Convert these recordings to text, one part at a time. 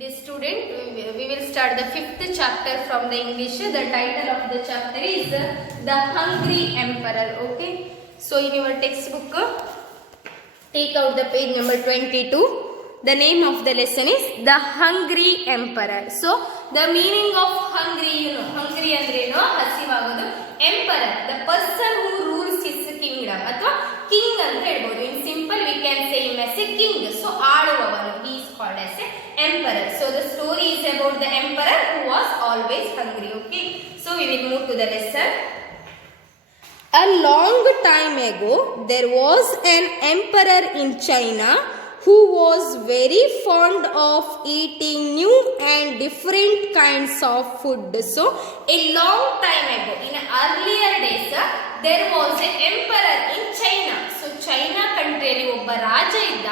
Dear student, we will start the 5th chapter from the English. The title of the chapter is The Hungry Emperor. Okay. So in your textbook, take out the page number 22. The name of the lesson is The Hungry Emperor. So the meaning of hungry, hungry andre ಹಸಿವಾಗೋದು. Emperor, the person who rules his kingdom ಅಥವಾ king ಅಂತ ಹೇಳ್ಬೋದು. In simple we can say him as a king. So ಆಳುವವನು, he is called as a emperor. So the story is about the emperor who was always hungry. Okay. So we will move to the lesson. A long time ago, there was an emperor in China who was very fond of eating new and different kinds of food. So, a long time ago, in earlier days, there was an emperor in China. So, China country ಅಲ್ಲಿ ಒಬ್ಬ ರಾಜ ಇದ್ದ.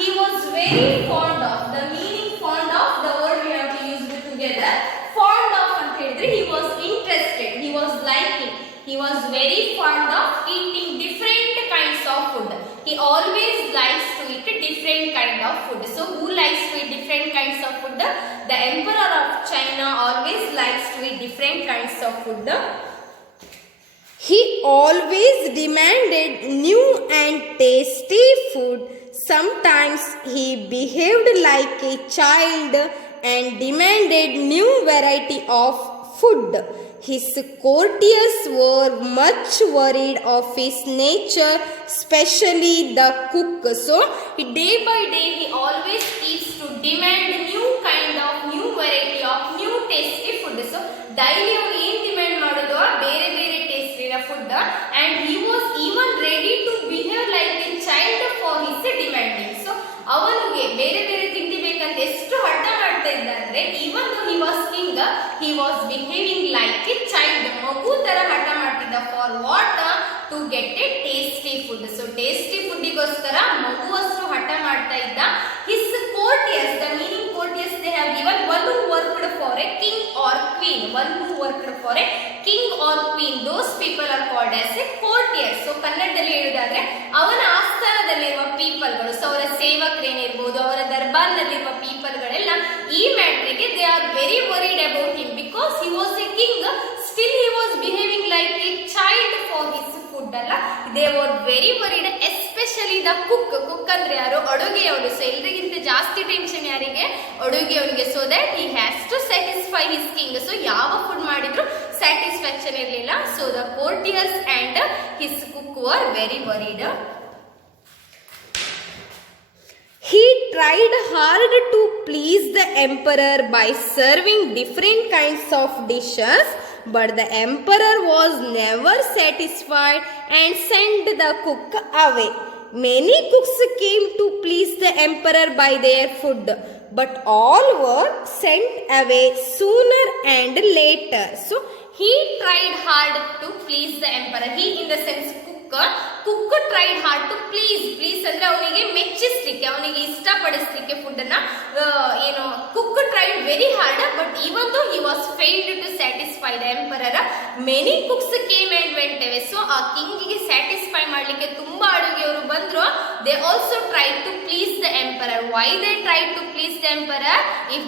He was very fond of. The meaning fond of, the word we have to use it together. Fond of ಅಂತ ಹೇಳಿದ್ರೆ he was interested. He was liking. He was very fond of eating different kinds of food. He always likes to eat different kind of food. So who likes to eat different kinds of food? The emperor of China always likes to eat different kinds of food. He always demanded new and tasty food. Sometimes he behaved like a child and demanded new variety of food. His courtiers were much worried of his nature, especially the cook. So, day by day, he always keeps to demand new variety of new tasty food. So, daily ಅವನು ಏನು demand ಮಾಡೋದು ಬೇರೆ ಬೇರೆ ಟೇಸ್ಟಿನ food and he was even ready to behave like a child for his demanding. So, ಅವನಿಗೆ ಬೇರೆ ಬೇರೆ ತಿಂಡಿ ಬೇಕಂತ ಎಷ್ಟು ಹಠ ಮಾಡ್ತಾ ಇದ್ದ ಅಂದ್ರೆ even though he was king, he was behaving like a child. ಮಗು ತರ ಹಠ ಮಾಡ್ತಿದ್ದ for what? To get a tasty food. So tasty food ಗೋಸ್ಕರ ಮಗು ಅಷ್ಟು ಹಠ ಮಾಡ್ತಾ ಇದ್ದ. His courtiers, the meaning courtiers they have given, one who worked for a king or queen. One who worked for a king or queen. Those people are called as a courtiers. So ಕನ್ನಡದಲ್ಲಿ ಹೇಳುವುದಾದ್ರೆ ಅವನ ಆಸ್ಥಾನದಲ್ಲಿರುವ ಪೀಪಲ್ಗಳು. So ಅವರ ಸೇವಕರೇನಿರ್ಬೋದು, ಅವರ ದರ್ಬಾರ್ನಲ್ಲಿರುವ ಪೀಪಲ್ಗಳೆಲ್ಲ ಈ ಮ್ಯಾಟ್ರಿಗೆ they are very worried about him because he was a king. Still he was behaving like a child for his food ಅಲ್ಲ. They were very worried, especially the cook. Cook ಅಂದ್ರೆ ಯಾರು? ಅಡುಗೆಯವನು. So ಎಲ್ಲರಿಗಿಂತ ಜಾಸ್ತಿ tension ಯಾರಿಗೆ? ಅಡುಗೆಯವನಿಗೆ. So that he has to satisfy his king. So ಯಾವ food ಮಾಡಿದ್ರು satisfaction ಇರಲಿಲ್ಲ. So the courtiers and his cook were very worried. He tried hard to please the emperor by serving different kinds of dishes, but the emperor was never satisfied and sent the cook away. Many cooks came to please the emperor by their food, but all were sent away sooner and later. So he tried hard to please the emperor. He in the sense cook tried hard to please ಅಂದ್ರೆ ಅವನಿಗೆ ಮೆಚ್ಚಿಸ್ಲಿಕ್ಕೆ, ಅವನಿಗೆ ಇಷ್ಟಪಡಿಸ್ಲಿಕ್ಕೆ food ಅನ್ನ ಏನು cook tried very hard, but even though he was failed to satisfy the emperor. Many cooks came and went away. So ಆ ಕಿಂಗಿಗೆ satisfy ಮಾಡ್ಲಿಕ್ಕೆ ತುಂಬಾ ಅಡುಗೆಯವರು ಬಂದ್ರು. They also tried to please the emperor. Why they tried to please the emperor? If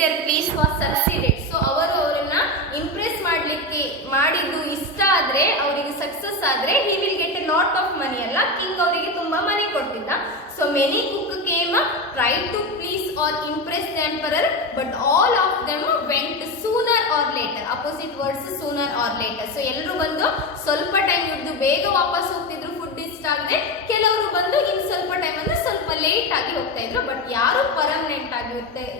their please was succeeded. So ಅವರು ಅವರನ್ನ Impress ಮಾಡ್ಲಿಕ್ಕೆ ಮಾಡಿದ್ದು ಇಷ್ಟ ಆದ್ರೆ, ಅವರಿಗೆ ಸಕ್ಸಸ್ ಆದ್ರೆ, he will get a lot of money ಅಲ್ಲ. ಕಿಂಗ್ ಅವರಿಗೆ ತುಂಬಾ ಮನಿ ಕೊಡ್ತಿದ್ದ. So many cook came, tried to please or impress the emperor, but all of them went sooner or later. Opposite words sooner or later. So ಎಲ್ಲರೂ ಬಂದು ಸ್ವಲ್ಪ time ಇದ್ದು ಬೇಗ ವಾಪಸ್ ಹೋಗ್ತಿದ್ರು ಫುಡ್ ಇಷ್ಟ ಆಗದೆ. ಕೆಲವರು ಬಂದು ಇನ್ ಸ್ವಲ್ಪ ಟೈಮ್ ಅಂದ್ರೆ ಸ್ವಲ್ಪ ಲೇಟ್ ಆಗಿ ಹೋಗ್ತಾ ಇದ್ರು, ಬಟ್ ಯಾರು ಪರ್ಮನೆಂಟ್ ಆಗಿ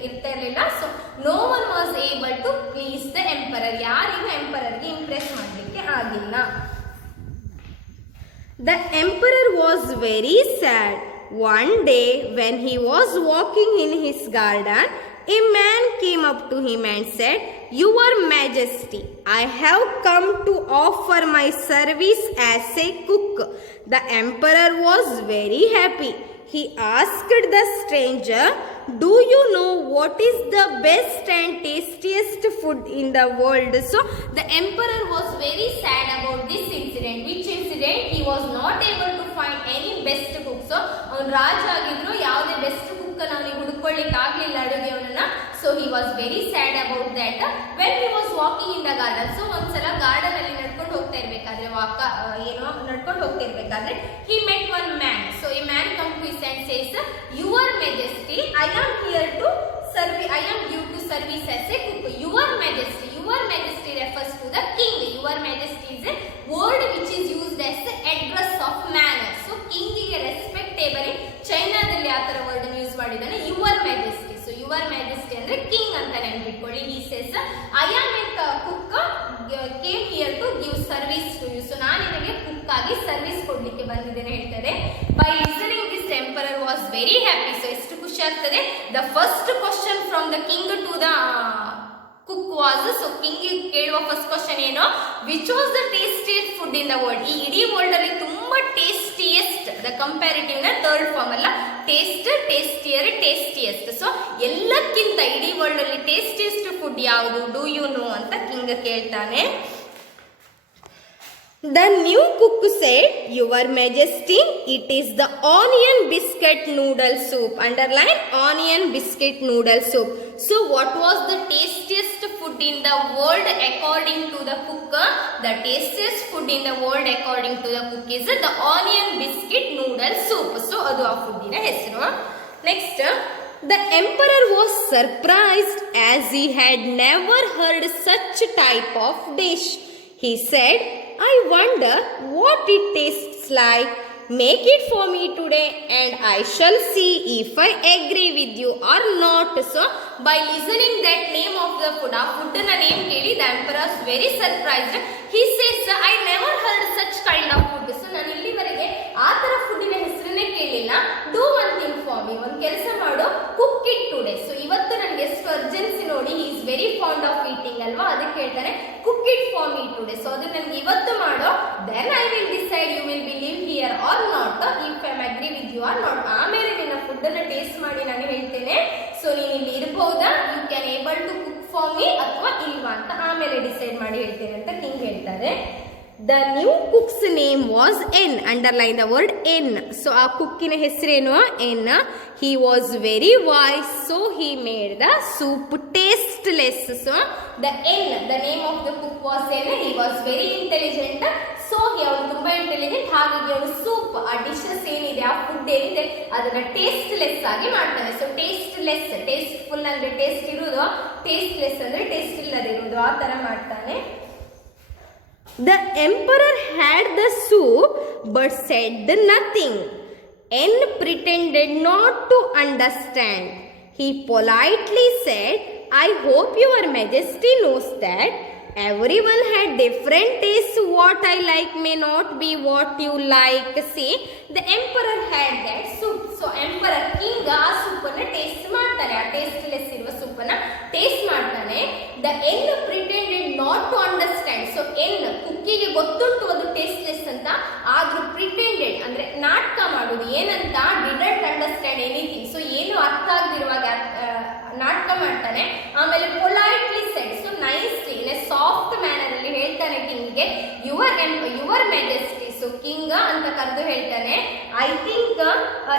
ಇರ್ತಾ ಇರಲಿಲ್ಲ. So no one was able to please the emperor. ಯಾರಿಗೂ ಎಂಪರರ್ಗೆ ಇಂಪ್ರೆಸ್ ಮಾಡಲಿಕ್ಕೆ ಆಗಿಲ್ಲ. The emperor was very sad. One day when he was walking in his garden, a man came up to him and said, "Your Majesty, I have come to offer my service as a cook." The emperor was very happy. He asked the stranger, "Do you know what is the best and tastiest food in the world?" So the emperor was very sad about this incident. Which incident? He was not able to find any best cook. So ಅವನು ರಾಜ ಆಗಿದ್ರು, ಯಾವುದೇ best cook ಅವನಿಗೆ ಹುಡುಕೊಳ್ಳಿಕ್ಕೆ ಆಗ್ಲಿಲ್ಲ ಅಡುಗೆಯವನನ್ನ. was very sad about that. When he was walking in the garden, so ಒಂದ್ಸಲ garden ಅಲ್ಲಿ ನಡ್ಕೊಂಡು ಹೋಗ್ತಾ ಇರ್ಬೇಕಾದ್ರೆ ನಡ್ಕೊಂಡು ಹೋಗ್ತಾ ಇರ್ಬೇಕಾದ್ರೆ he met one man. So a man comes to his and says, your majesty, I am here to serve, I am due to service as a cook. Your majesty refers to the king. Your majesty is a word which is used as the address of manner. So king ಗೆ respectable ಚೈನಾದಲ್ಲಿ ಆ ತರ word use ಮಾಡಿದಾನೆ your majesty. So your majesty ಅಂದ್ರೆ king ಅಂತ ನೆನಪಿಟ್ಕೊಳ್ಳಿ. he says, I am a cook came here to give service to you. So ನಾನು ನಿಮಗೆ cook ಆಗಿ service ಕೊಡ್ಲಿಕ್ಕೆ ಬಂದಿದ್ದೇನೆ ಹೇಳ್ತಾರೆ. By listening this emperor was very happy. So ಎಷ್ಟು ಖುಷಿ ಆಗ್ತದೆ. The first question from the king to the cook was, so king ಕೇಳುವ ಫಸ್ಟ್ ಕ್ವಶನ್ ಏನು, which was the tastiest food in the world. ಈ ಇಡೀ ವರ್ಲ್ಡ್ ಅಲ್ಲಿ ತುಂಬಾ tastiest, the comparative ನ ಥರ್ಡ್ ಫಾರ್ಮ್ ಅಲ್ಲ, ಟೇಸ್ಟ್, ಟೇಸ್ಟಿಯರ್, ಟೇಸ್ಟಿಯೆಸ್ಟ್. ಸೊ ಎಲ್ಲಕ್ಕಿಂತ ಇಡೀ ವರ್ಲ್ಡ್ ಅಲ್ಲಿ ಟೇಸ್ಟಿಯೆಸ್ಟ್ ಫುಡ್ ಯಾವುದು, ಡೂ ಯು ನೋ ಅಂತ ಕಿಂಗ್ ಕೇಳ್ತಾನೆ. The new cook said, your majesty, it is the onion biscuit noodle soup. Underline onion biscuit noodle soup. So what was the tastiest food in the world according to the cook? The tastiest food in the world according to the cook is the onion biscuit noodle soup. So adu ಆ ಫುಡ್ಡಿನ ಹೆಸರು. Next, the emperor was surprised as he had never heard such type of dish. He said, I wonder what it tastes like. Make it for me today and I shall see if I agree with you or not. So by listening that name of the food, ಆ food ನ name ಕೇಳಿ the emperor was very surprised. He says, I never heard such kind of food. So ನಾನು ಇಲ್ಲಿವರೆಗೆ ಆ ತರ ಫುಡ್ಡಿನ ಹೆಸರನ್ನೇ ಕೇಳಿಲ್ಲ. Do one thing for me. ಒಂದು ಕೆಲಸ ಮಾಡು, cook it today. So ಇವತ್ತು ನನಗೆ ಎಷ್ಟು ಅರ್ಜೆನ್ಸಿ ನೋಡಿ, he is very fond of eating ಅಲ್ವಾ, ಅದಕ್ಕೆ ಹೇಳ್ತಾರೆ cook it for me today. So ಅದು ನನಗೆ ಇವತ್ತು ಮಾಡು, then I will decide you will be live here or not, if I agree with you or not. ಆಮೇಲೆ ನಿನ್ನ ಫುಡ್ ಅನ್ನ ಟೇಸ್ಟ್ ಮಾಡಿ ನಾನು ಹೇಳ್ತೇನೆ. ಸೊ ನೀನು ಇಲ್ಲಿ ಇರಬಹುದಾ, you can able to cook for me ಅಥವಾ ಇಲ್ವಾ ಅಂತ ಆಮೇಲೆ ಡಿಸೈಡ್ ಮಾಡಿ ಹೇಳ್ತೇನೆ ಅಂತ ಕಿಂಗ್ ಹೇಳ್ತಾರೆ. The new cook's name was N. Underline the word N. So ಆ ಕುಕ್ಕಿನ ಹೆಸರೇನು, N. He was very wise, so he made the soup tasteless. So the N, the name of the cook was N. He was very intelligent. So ಅವನು ತುಂಬಾ intelligent, ಹಾಗಾಗಿ ಅವನು soup, ಆ dishes ಏನಿದೆ, ಆ food ಏನಿದೆ ಅದನ್ನ ಟೇಸ್ಟ್ಲೆಸ್ ಆಗಿ ಮಾಡ್ತಾನೆ. ಸೊ ಟೇಸ್ಟ್ಲೆಸ್, ಟೇಸ್ಟ್ಫುಲ್ ಅಂದ್ರೆ ಟೇಸ್ಟ್ ಇರುವುದು, ಟೇಸ್ಟ್ಲೆಸ್ ಅಂದ್ರೆ ಟೇಸ್ಟ್ ಇಲ್ಲದಿರುವುದು, ಆ ತರ ಮಾಡ್ತಾನೆ. The emperor had the soup but said nothing. N pretended not to understand. He politely said, I hope your majesty knows that everyone had different tastes. What I like may not be what you like. See, the emperor had that soup. So emperor, king ಆ soup ಅನ್ನ taste ಮಾಡ್ತಾನೆ, ಆ tasteless ಇರುವ soup ಅನ್ನ taste ಮಾಡ್ತಾನೆ. The N pretended not to understand. So N, ಕುಕ್ಕಿಗೆ ಗೊತ್ತುಂಟು ಅದು tasteless ಅಂತ, ಆದ್ರೂ pretended ಅಂದ್ರೆ ನಾಟಕ ಮಾಡೋದು, ಏನಂತ, didn't understand anything. ಸೊ ಏನು ಅರ್ಥ ಆಗದಿರುವಾಗ ನಾಟಕ ಮಾಡ್ತಾನೆ. ಆಮೇಲೆ politely said, so nicely in a soft manner ಅಲ್ಲಿ ಹೇಳ್ತಾನೆ ಕಿಂಗ್ಗೆ, your majesty. ಸೊ ಕಿಂಗ್ ಅಂತ ಕರೆದು ಹೇಳ್ತಾನೆ, I think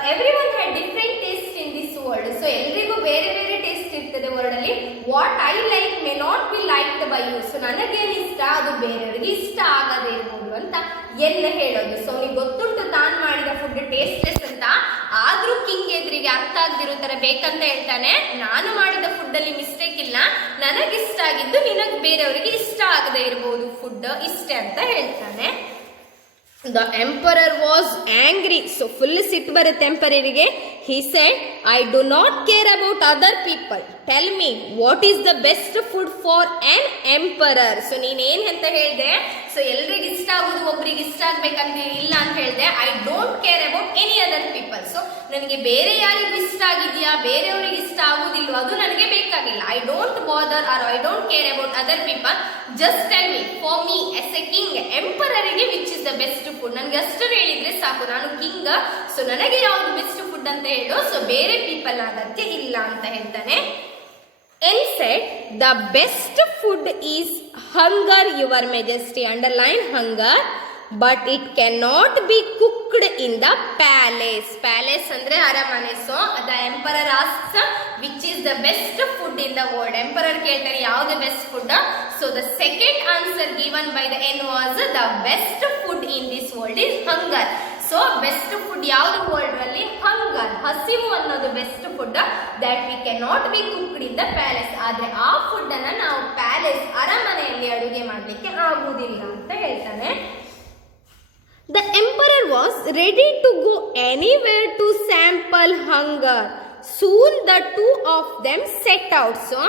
everyone had different taste in this world. So ಎಲ್ರಿಗೂ ಬೇರೆ ಬೇರೆ ಟೇಸ್ಟ್ ಇರ್ತದೆ ವರ್ಲ್ಡ್ ಅಲ್ಲಿ. What I like may not be liked by you. So ನನಗೇನು ಇಷ್ಟ ಅದು ಬೇರೆಯವರಿಗೆ ಇಷ್ಟ ಆಗದೇ ಇರ್ಬೋದು ಅಂತ ಎಲ್ಲ ಹೇಳೋದು. ಸೊ ಅವನಿಗೆ ಗೊತ್ತುಂಟು ತಾನು ಮಾಡಿದ ಫುಡ್ ಟೇಸ್ಟ್ಲೆಸ್ ಅಂತ, ಆದ್ರೂ ಕಿಂಗ್ ಎದುರಿಗೆ ಅರ್ಥ ಆಗದಿರೋ ತರ ಬೇಕಂತ ಹೇಳ್ತಾನೆ, ನಾನು ಮಾಡಿದ ಫುಡ್ ಅಲ್ಲಿ ಮಿಸ್ಟೇಕ್ ಇಲ್ಲ, ನನಗಿಷ್ಟ ಆಗಿದ್ದು ನಿನಗೆ ಬೇರೆಯವರಿಗೆ ಇಷ್ಟ ಆಗದೇ ಇರಬಹುದು ಫುಡ್ ಇಷ್ಟೇ ಅಂತ ಹೇಳ್ತಾನೆ. The emperor was angry. So full ಸಿಟ್ ಬರುತ್ತೆ ಎಂಪರರಿಗೆ. He said, I do not care about other people. Tell me, what is the best food for an emperor? So ನೀನೇನ್ ಅಂತ ಹೇಳಿದೆ, ಸೊ ಎಲ್ರಿಗೆ ಇಷ್ಟ ಆಗೋದು ಒಬ್ರಿಗೆ ಇಷ್ಟ ಆಗ್ಬೇಕಂತ ಇಲ್ಲ ಅಂತ ಹೇಳಿದೆ. I don't care about any other people. So ನನಗೆ ಬೇರೆ ಯಾರಿಗೂ ಇಷ್ಟ ಆಗಿದೆಯಾ, ಬೇರೆಯವರಿಗೆ ಇಷ್ಟ ಆಗುದಿಲ್ವ, ಅದು ನನಗೆ ಬೇಕಾಗಿಲ್ಲ. I don't bother or I don't care about other people. Just tell me, for me as a king, emperorಗೆ which is the best food. ನನಗೆ ಅಷ್ಟು ಹೇಳಿದ್ರೆ ಸಾಕು, ನಾನು ಕಿಂಗ್, ಸೊ ನನಗೆ ಯಾವ್ದು ಬೆಸ್ಟ್ ಫುಡ್ ಅಂತ ಹೇಳು, ಸೊ ಬೇರೆ ಪೀಪಲ್ ಆಗತ್ತೆ ಇಲ್ಲ ಅಂತ ಹೇಳ್ತಾನೆ. N said, the best food is hunger, your majesty. Underline hunger. but it cannot be cooked in the palace. Palace andre aramane. So the emperor asks which is the best food in the world. Emperor keltare yavude best food. So the second answer given by the N was the best food in this world is hunger. So best food ಯಾವುದು world ಅಲ್ಲಿ? ಹಂಗರ್, ಹಸಿವು ಅನ್ನೋದು best food that we can not be cooked in the palace. ಆದ್ರೆ ಆ food ಅನ್ನ ನಾವು palace ಅರಮನೆಯಲ್ಲಿ ಅಡುಗೆ ಮಾಡಲಿಕ್ಕೆ ಆಗುವುದಿಲ್ಲ ಅಂತ ಹೇಳ್ತಾನೆ. The emperor was ready to go anywhere to sample hunger. Soon the two of them set out. So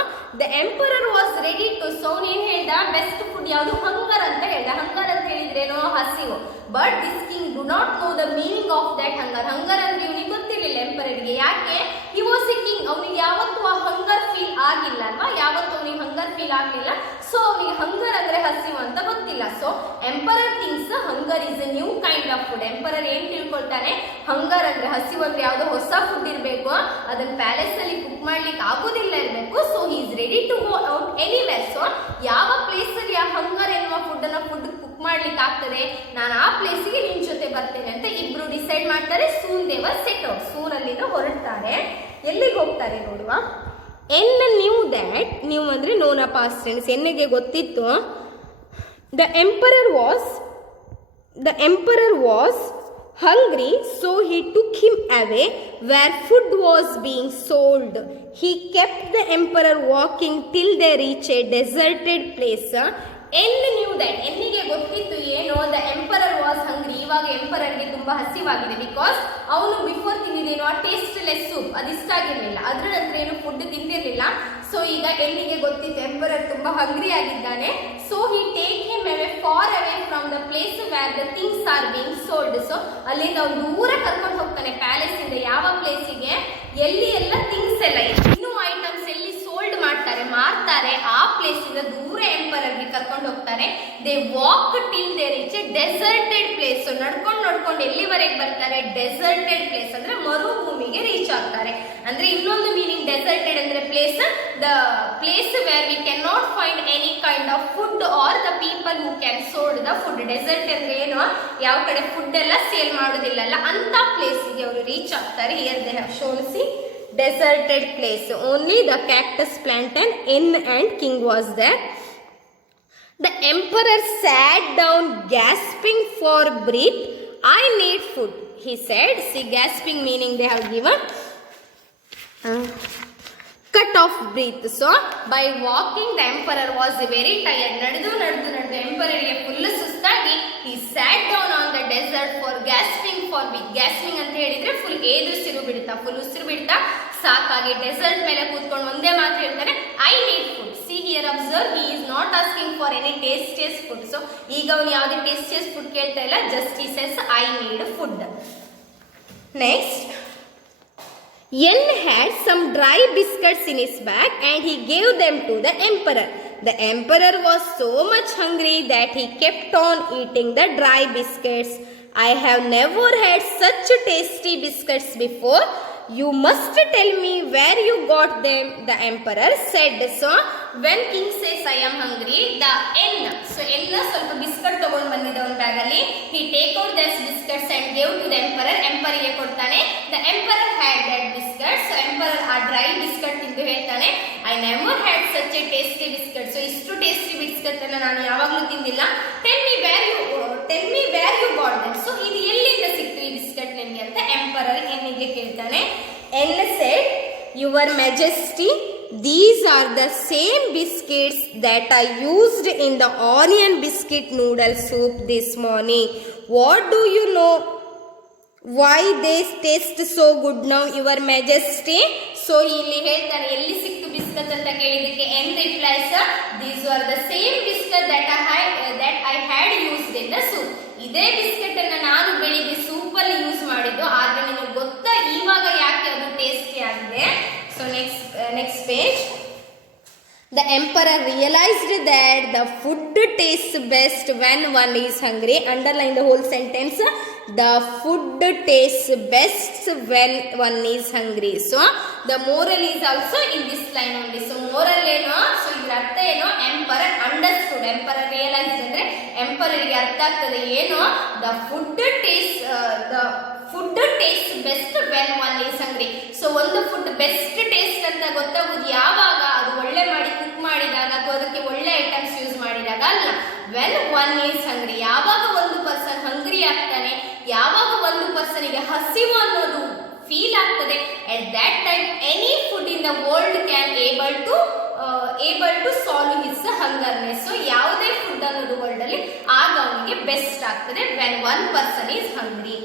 the emperor was ready to. So ಏನು ಹೇಳ್ದ? ಬೆಸ್ಟ್ ಫುಡ್ ಯಾವುದು? ಹಂಗರ್ ಅಂತ ಹೇಳ್ದ. ಹಂಗರ್ ಅಂತ ಹೇಳಿದ್ರೇನೋ ಹಸಿವು. But this king do not know the meaning of that hunger. Hunger ಅಂದ್ರೆ ಇವನಿಗೆ ಗೊತ್ತಿರಲಿಲ್ಲ ಎಂಪರರ್ಗೆ. ಯಾಕೆ? He was a king. ಅವನಿಗೆ ಯಾವತ್ತೂ ಆ ಹಂಗರ್ ಫೀಲ್ ಆಗಿಲ್ಲ ಅಲ್ವಾ? ಯಾವತ್ತೂ ಅವನಿಗೆ ಹಂಗರ್ ಫೀಲ್ ಆಗಲಿಲ್ಲ. ಸೊ ಅವನಿಗೆ ಹಂಗರ್ ಅಂದ್ರೆ ಹಸಿವು ಅಂತ ಗೊತ್ತಿಲ್ಲ. So emperor thinks hunger is A new kind of food. Emperor ಏನ್ ತಿಳ್ಕೊಳ್ತಾನೆ? ಹಂಗರ್ ಅಂದ್ರೆ ಹಸಿವು ಅಂದ್ರೆ ಯಾವುದೋ ಹೊಸ ಫುಡ್ ಇರಬೇಕು, ಅದನ್ನ ಪ್ಯಾಲೇಸ್ ಅಲ್ಲಿ ಕುಕ್ ಮಾಡ್ಲಿಕ್ಕೆ ಆಗೋದಿಲ್ಲ ಇರಬೇಕು. So he is ready to go out anywhere. So ಯಾವ ಪ್ಲೇಸ್ ಅಲ್ಲಿ ಆ ಹಂಗರ್ ಎನ್ನುವ ಫುಡ್ ಕುಕ್ ಮಾಡ್ಲಿಕ್ಕೆ ಆಗ್ತದೆ, ನಾನು ಆ ಪ್ಲೇಸಿಗೆ ನಿನ್ ಜೊತೆ ಬರ್ತೇನೆ ಅಂತ ಇಬ್ರು ಡಿಸೈಡ್ ಮಾಡ್ತಾರೆ. Soon they were set out. Soon ಅಲ್ಲಿಂದ ಹೊರಡ್ತಾರೆ. ಎಲ್ಲಿಗೆ ಹೋಗ್ತಾರೆ ನೋಡುವ. N new that. ನ್ಯೂ ಅಂದ್ರೆ ನೋನ ಪಾಸ್ಟ್ ಟೆನ್ಸ್. ಎನ್ನಿಗೆ ಗೊತ್ತಿತ್ತು. The emperor was hungry, so he took him away where food was being sold. He kept the emperor walking till they reached a deserted place. N knew that. ಎನ್ನಿಗೆ ಗೊತ್ತಿತ್ತು ಏನು? The emperor was ಹಂಗ್ರಿ. ಇವಾಗ ಎಂಪರರ್ಗೆ ತುಂಬಾ ಹಸಿವಾಗಿದೆ. Because ಅವನು before ತಿಂದಿದ್ದೇನು? ಆ tasteless soup, ಅದು ಇಷ್ಟ ಆಗಿರಲಿಲ್ಲ. ಅದ್ರ ನಂತರ ಏನು ಫುಡ್ ತಿಂದಿರಲಿಲ್ಲ. ಸೊ ಈಗ ಎನ್ನಿಗೆ ಗೊತ್ತಿತ್ತು ಎಂಪರರ್ ತುಂಬಾ ಹಂಗ್ರಿ ಆಗಿದ್ದಾನೆ. So he take him away far away from the place wear the things are being sold. So ಅಲ್ಲಿಂದ ಅವ್ನು ದೂರ ಕರ್ಕೊಂಡು ಹೋಗ್ತಾನೆ ಪ್ಯಾಲೇಸ್ ಇಂದ. ಯಾವ ಪ್ಲೇಸಿಗೆ? ಎಲ್ಲಿ ಎಲ್ಲ ಥಿಂಗ್ಸ್ ಎಲ್ಲ ಇನ್ನೂ ಐಟಮ್ಸ್ ಎಲ್ಲಿ ಸೋಲ್ಡ್ ಮಾರ್ತಾರೆ ಆ ಪ್ಲೇಸ್ ಇಂದ ದೂರ ಎಂಪರರ್ಗೆ ಕರ್ಕೊಂಡು ಹೋಗ್ತಾರೆ. They walk till they reach A deserted place. ನಡ್ಕೊಂಡು ಎಲ್ಲಿವರೆಗೆ ಬರ್ತಾರೆ? ಡೆಸರ್ಟೆಡ್ ಪ್ಲೇಸ್ ಅಂದ್ರೆ ಮರುಭೂಮಿಗೆ ರೀಚ್ ಆಗ್ತಾರೆ. ಅಂದ್ರೆ ಇನ್ನೊಂದು ಮೀನಿಂಗ್ ಡೆಸರ್ಟೆಡ್ ಅಂದ್ರೆ place, the place where we can not find any kind of food or the people who can sold the food. Desert ಅಂದ್ರೆ ಏನು? ಯಾವ ಕಡೆ ಫುಡ್ ಎಲ್ಲ ಸೇಲ್ ಮಾಡೋದಿಲ್ಲಲ್ಲ ಅಂತ ಪ್ಲೇಸಿಗೆ ಅವರು ರೀಚ್ ಆಗ್ತಾರೆ. Here they have shown C deserted place. Only the cactus plantain, inn and king was there. The emperor sat down gasping for breath. I need food, he said. See, gasping meaning they have given cut off breath. So by walking the emperor was very tired. ನಡೆದು ಎಂಪರರ್ಗೆ full ಸುಸ್ತಾಗಿ he sat down on the desert for gasping for breath. gasping ಅಂತ ಹೇಳಿದ್ರೆ full ಉಸಿರು ಬಿಡ್ತಾ ಸಾಕಾಗಿ dessert ಮೇಲೆ ಕೂತ್ಕೊಂಡು ಒಂದೇ ಮಾತು ಹೇಳ್ತಾರೆ, I need food. See here observe, he is not asking for any tastiest food. So ಈಗ ಅವನು ಯಾವುದೇ ಟೇಸ್ಟಿಯಸ್ ಫುಡ್ ಕೇಳ್ತಾ ಇಲ್ಲ, just he says I need food. Next, N had some dry biscuits in his bag and he gave them to the emperor. The emperor was so much hungry that he kept on eating the dry biscuits. I have never had such tasty biscuits before. You must tell me where you got them, the emperor said. So when king says I am hungry, the N, so N ಸ್ವಲ್ಪ biscuit ತಗೊಂಡು ಬಂದಿದ್ದ ಅವನ bag ಅಲ್ಲಿ. he take out these biscuits and gave to the emperor. ಎಂಪರಿಗೆ ಕೊಡ್ತಾನೆ. the emperor had that biscuit. so emperor ಆ dry biscuit ತಿಂದು ಹೇಳ್ತಾನೆ, I never had such a tasty biscuit. so ಇಷ್ಟು ಟೇಸ್ಟಿ ಬಿಸ್ಕಟ್ ಅನ್ನ ನಾನು ಯಾವಾಗಲೂ ತಿಂದಿಲ್ಲ. tell me where you got them. so ಇದು ಎಲ್ಲಿಂದ ಸಿಕ್ತು ಈ ಬಿಸ್ಕಟ್ ನಿಮಗೆ ಅಂತ ಎಂಪರರ್ ಎನ್ನಿಗೆ ಕೇಳ್ತಾನೆ. N said, Your Majesty, these are the same biscuits that I used in the onion biscuit noodle soup this morning. What do you know why they taste so good now, Your Majesty? So ಇಲ್ಲಿ ಹೇಳ್ತಾನೆ ಎಲ್ಲಿ ಸಿಕ್ತು biscuit ಅಂತ ಕೇಳಿದಕ್ಕೆ N replies, these are the same biscuit that I had used in the soup. ಇದೇ biscuit ಅನ್ನ ನಾನು ಬೆಳಿಗ್ಗೆ soup ಅಲ್ಲಿ ಯೂಸ್ ಮಾಡಿದ್ದು. ಆದ್ರೆ ನಿಮಗೆ ಗೊತ್ತಾ ಇವಾಗ ಯಾಕೆ ಅದು ಟೇಸ್ಟಿ ಆಗಿದೆ? So next page. The emperor realized that the food tastes best when one is hungry. Underline the whole sentence. The food tastes best when one is hungry. So the moral is also in this line only. So moral ಏನು? So ಇದರ ಅರ್ಥ ಏನು? Emperor understood. Emperor realized ಅಂದ್ರೆ ಎಂಪರರ್ಗೆ ಅರ್ಥ ಆಗ್ತದೆ ಏನು, the food taste best when one is hungry. So ಒಂದು food best taste ಅಂತ ಗೊತ್ತಾಗೋದು ಯಾವಾಗ, ಅದು ಒಳ್ಳೆ ಮಾಡಿ ಕುಕ್ ಮಾಡಿದಾಗ ಅಥವಾ ಅದಕ್ಕೆ ಒಳ್ಳೆ ಐಟಮ್ಸ್ ಯೂಸ್ ಮಾಡಿದಾಗ ಅಲ್ಲ. ವೆನ್ ಒನ್ ಈಸ್ ಹಂಗ್ರಿ, ಯಾವಾಗ ಒಂದು ಪರ್ಸನ್ ಹಂಗ್ರಿ ಆಗ್ತಾನೆ, ಯಾವಾಗ ಒಂದು ಪರ್ಸನಿಗೆ ಹಸಿವು ಅನ್ನೋದು ಫೀಲ್ ಆಗ್ತದೆ, at that time any food in the world can able to solve his hungerness. So ಯಾವುದೇ ಫುಡ್ ಅನ್ನೋದು ವರ್ಲ್ಡ್ ಅಲ್ಲಿ ಆಗ ಅವನಿಗೆ ಬೆಸ್ಟ್ ಆಗ್ತದೆ when one person is hungry.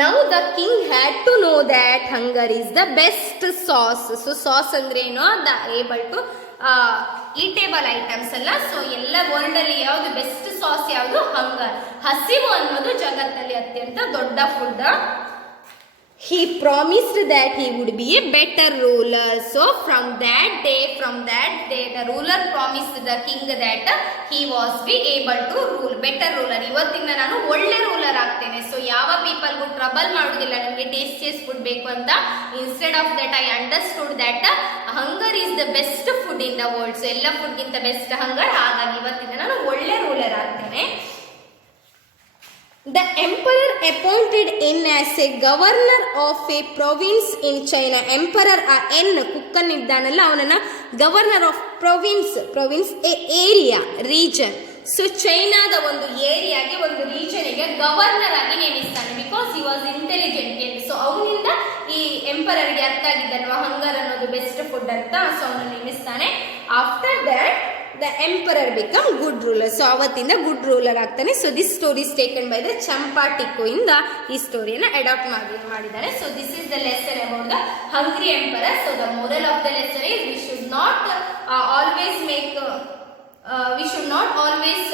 Now the king had to know that hunger is the best sauce. So sauce ಅಂದ್ರೆ ಏನು, the able to ಈಟೇಬಲ್ items ಅಲ್ಲ. So ಎಲ್ಲ ವರ್ಲ್ಡ್ ಅಲ್ಲಿ ಯಾವುದು ಬೆಸ್ಟ್ ಸಾಸ್ ಯಾವುದು, ಹಂಗರ್, ಹಸಿವು ಅನ್ನೋದು ಜಗತ್ತಲ್ಲಿ ಅತ್ಯಂತ ದೊಡ್ಡ food. He promised that he would be a better ruler. So from that day, the ruler promised the king that he was be able to rule, better ruler. ಇವತ್ತಿಂದ ನಾನು ಒಳ್ಳೆ ರೂಲರ್ ಆಗ್ತೇನೆ. ಸೊ ಯಾವ ಪೀಪಲ್ಗೂ ಟ್ರಬಲ್ ಮಾಡೋದಿಲ್ಲ, ನನಗೆ ಟೇಸ್ಟಿಯಸ್ food ಬೇಕು ಅಂತ. Instead of that I understood that hunger is the best food in the world. So ಎಲ್ಲ ಫುಡ್ಗಿಂತ best ಹಂಗರ್. ಹಾಗಾಗಿ ಇವತ್ತಿಂದ ನಾನು ಒಳ್ಳೆ ruler ಆಗ್ತೇನೆ. The emperor appointed him as a governor of a province in China. Emperor ಕುಕ್ಕನ್ ಇದ್ದಾನಲ್ಲ ಅವನನ್ನ governor of province a area, region. So ಚೈನಾದ ಒಂದು ಏರಿಯಾಗೆ, ಒಂದು ರೀಜನ್ಗೆ ಗವರ್ನರ್ ಆಗಿ ನೇಮಿಸ್ತಾನೆ. Because he was intelligent. So ಅವನಿಂದ ಈ ಎಂಪರರ್ಗೆ ಅರ್ಥ ಆಗಿದ್ದಲ್ವಾ ಹಂಗರ್ ಅನ್ನೋದು ಬೆಸ್ಟ್ ಫುಡ್ ಅಂತ. ಸೊ ಅವನು ನೇಮಿಸ್ತಾನೆ. After that the emperor become good ruler. So ಅವತ್ತಿಂದ ಗುಡ್ ರೂಲರ್ ಆಗ್ತಾನೆ. So this story is taken by the Champa Tikku ಇಂದ ಈ ಸ್ಟೋರಿಯನ್ನು ಅಡಾಪ್ಟ್ ಮಾಡಿದ್ದಾರೆ. So this is the lesson about the hungry emperor. So the moral of the lesson is we should not always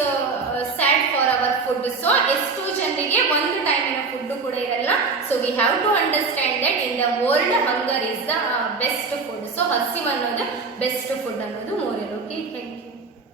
sad for our food. So ಎಷ್ಟು ಜನರಿಗೆ ಒಂದು ಟೈಮಿನ food ಕೂಡ ಇರಲ್ಲ. So we have to understand that in the world hunger is the best food. So ಹಸಿವು ಅನ್ನೋದು best food ಅನ್ನೋದು moral.